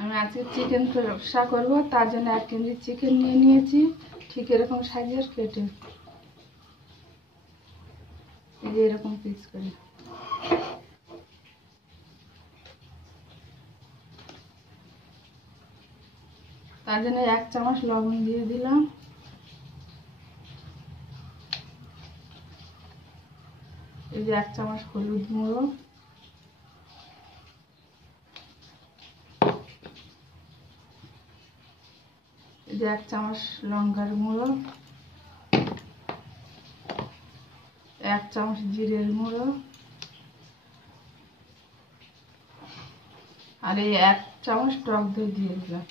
আমি আজকে চিকেন কষা করব, তার জন্য 1 কেজি চিকেন নিয়ে নিয়েছি, ঠিক এরকম সাইজের কেটে, এই যে এরকম পিস করে। তার জন্য 1 চামচ লবণ দিয়ে দিলাম, এই যে 1 চামচ হলুদ গুঁড়ো, এই যে 1 চামচ লঙ্কার গুঁড়ো, 1 চামচ জিরের গুঁড়ো, আর এই 1 চামচ টক দই দিয়ে দিলাম।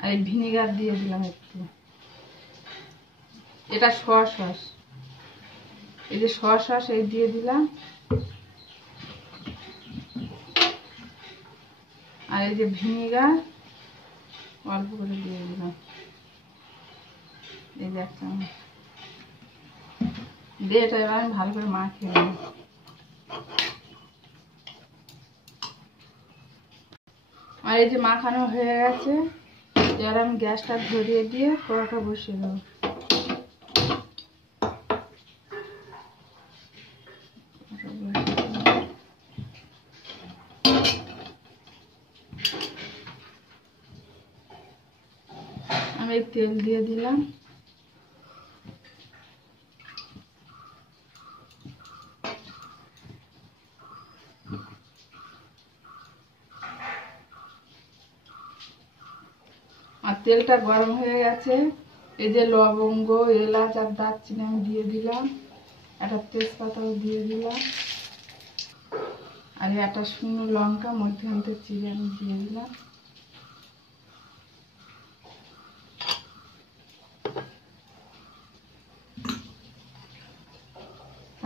আর এই ভিনেগার দিয়ে দিলাম একটু, এটা সয়া সস, এই যে সয়া সস এই দিয়ে দিলাম, আর এই যে ভিনেগার অল্প করে দিয়ে দিলাম, এই যে 1 চামচ দিয়ে এটা এবার আমি ভালো করে মাখিয়ে নেব। আর এই যে মাখানো হয়ে গেছে, এবার আমি গ্যাসটা ধরিয়ে দিয়ে কড়াটা বসিয়ে দেবো। আমি তেল দিয়ে দিলাম, আর তেলটা গরম হয়ে গেছে, এই যে লবঙ্গ, এলাচ আর দারচিনি আমি দিয়ে দিলাম, একটা তেজপাতাও দিয়ে দিলাম, আর একটা শুকনো লঙ্কা মধ্যে চিড়ে আমি দিয়ে দিলাম,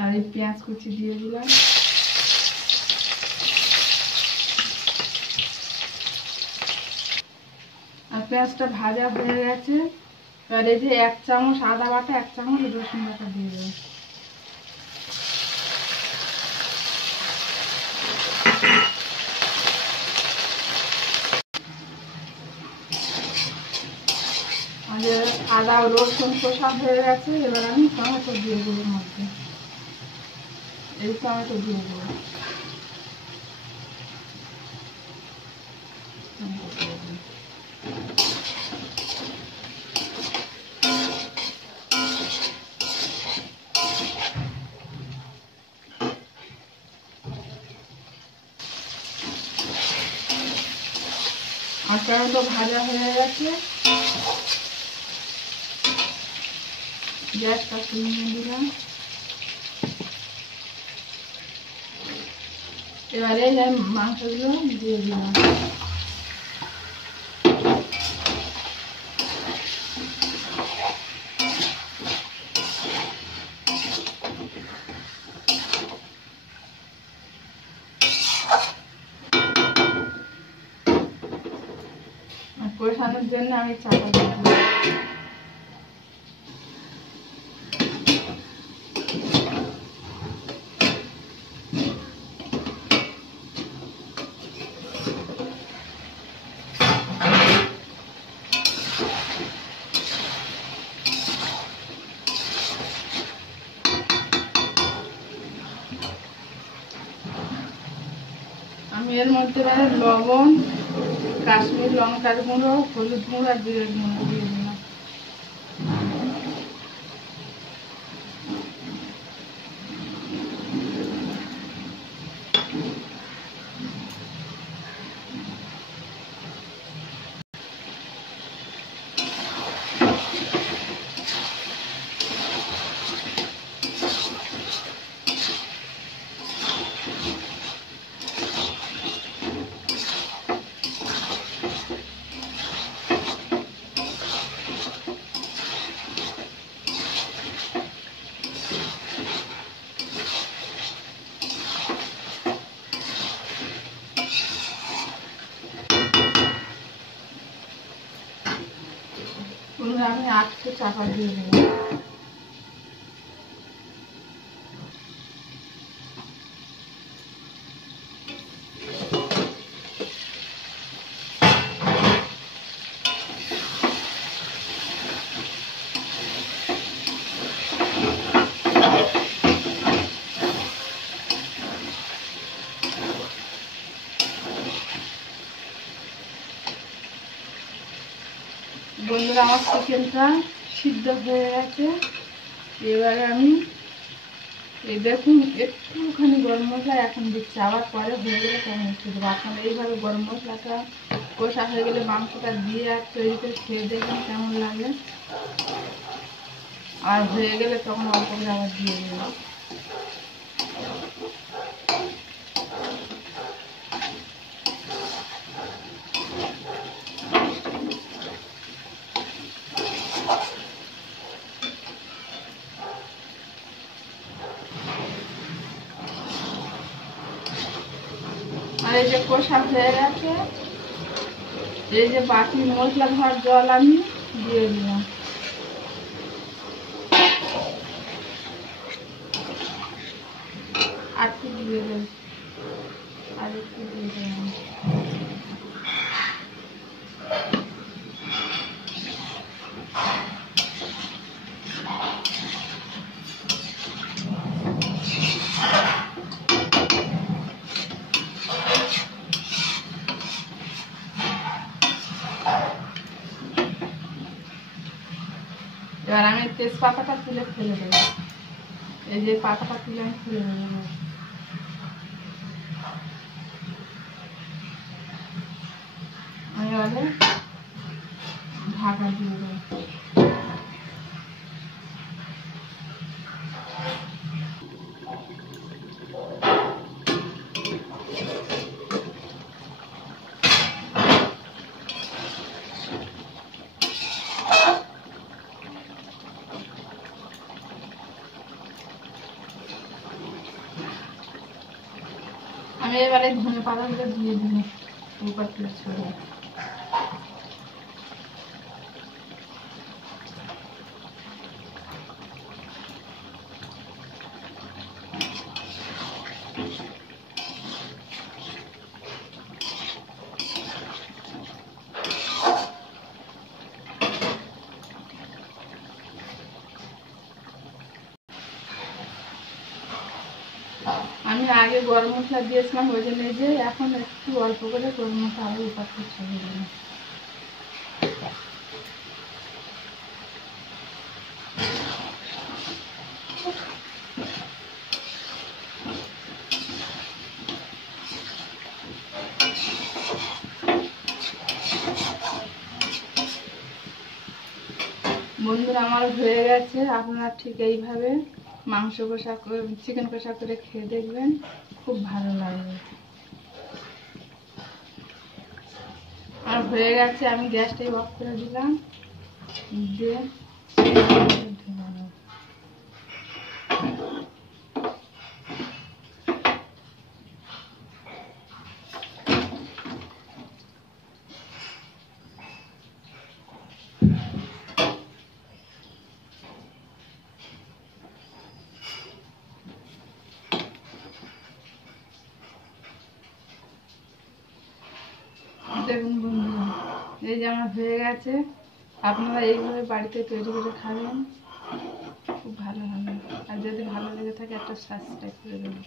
আর এই পেঁয়াজ কুচি দিয়ে দিলাম, আর পেঁয়াজটা ভাজা হয়ে গেছে। এবার এই যে 1 চামচ আদা বাটা, 1 চামচ রসুন বাটা দিয়ে দেবো। আমাদের আদা রসুন কষা হয়ে গেছে, এবার আমি টমেটো দিয়ে দেবো মধ্যে, এই টমেটো দিয়ে দেবো। আর টমেটো ভাজা হয়ে গেছে, গ্যাসটা কমিয়ে দিলাম। এবারে মাংসগুলো দিয়ে দিলাম, কষানোর জন্য আমি চাপা দিয়ে দিলাম। আমি এর মধ্যে লবণ, কাশ্মীর লঙ্কার গুঁড়ো, হলুদ গুঁড়ো আর জিরের গুঁড়ো দিয়ে দিলাম। আমি 8 চাপা দিয়ে দেবো। আমার চিকেনটা সিদ্ধ হয়ে গেছে। এবারে আমি এই দেখুন একটুখানি গরম মশলা এখন দিচ্ছি, আবার পরে হয়ে গেলে তখন একটু দেবো। আপনারা এইভাবে গরম মশলাটা কষা হয়ে গেলে মাংসটা দিয়ে আর তৈরি করে খেয়ে দেখবেন কেমন লাগে। আর হয়ে গেলে তখন অল্প করে আবার দিয়ে দেবো। আর এই যে কষা হয়ে গেছে, এই যে বাকি মশলা ধোয়ার জল আমি দিয়ে দিলাম। আর একটু দিয়ে দেব, আর একটু দিয়ে দিলাম। এবার আমি তেজপাতাটা তুলে ফেলে দেবো। এই যে পাতাটা তুলে আমি ফেলে দেবো। আমি এবারে ঢাকা দিয়ে দেবো। আমি এবারে ধনে পাতাগুলো দিয়ে দিই উপর থেকে ছড়িয়ে। আমি আগে গরম মশলা দিয়েছিলাম, ওই জন্য যে এখন একটু অল্প করে গরম মশলা আরও উপর থেকে ছড়িয়ে দিলাম। বন্ধুরা আমার হয়ে গেছে, আপনারা ঠিক এইভাবে মাংস কষা করে চিকেন কষা করে খেয়ে দেখবেন, খুব ভালো লাগবে। আর হয়ে গেছে, আমি গ্যাসটাই অফ করে দিলাম দিয়ে দেখুন বন্ধুরা, এই যে আমার হয়ে গেছে। আপনারা এইভাবে বাড়িতে তৈরি করে খাবেন, খুব ভালো হবে। আর যদি ভালো লেগে থাকে একটা সাবস্ক্রাইব করে দেবেন।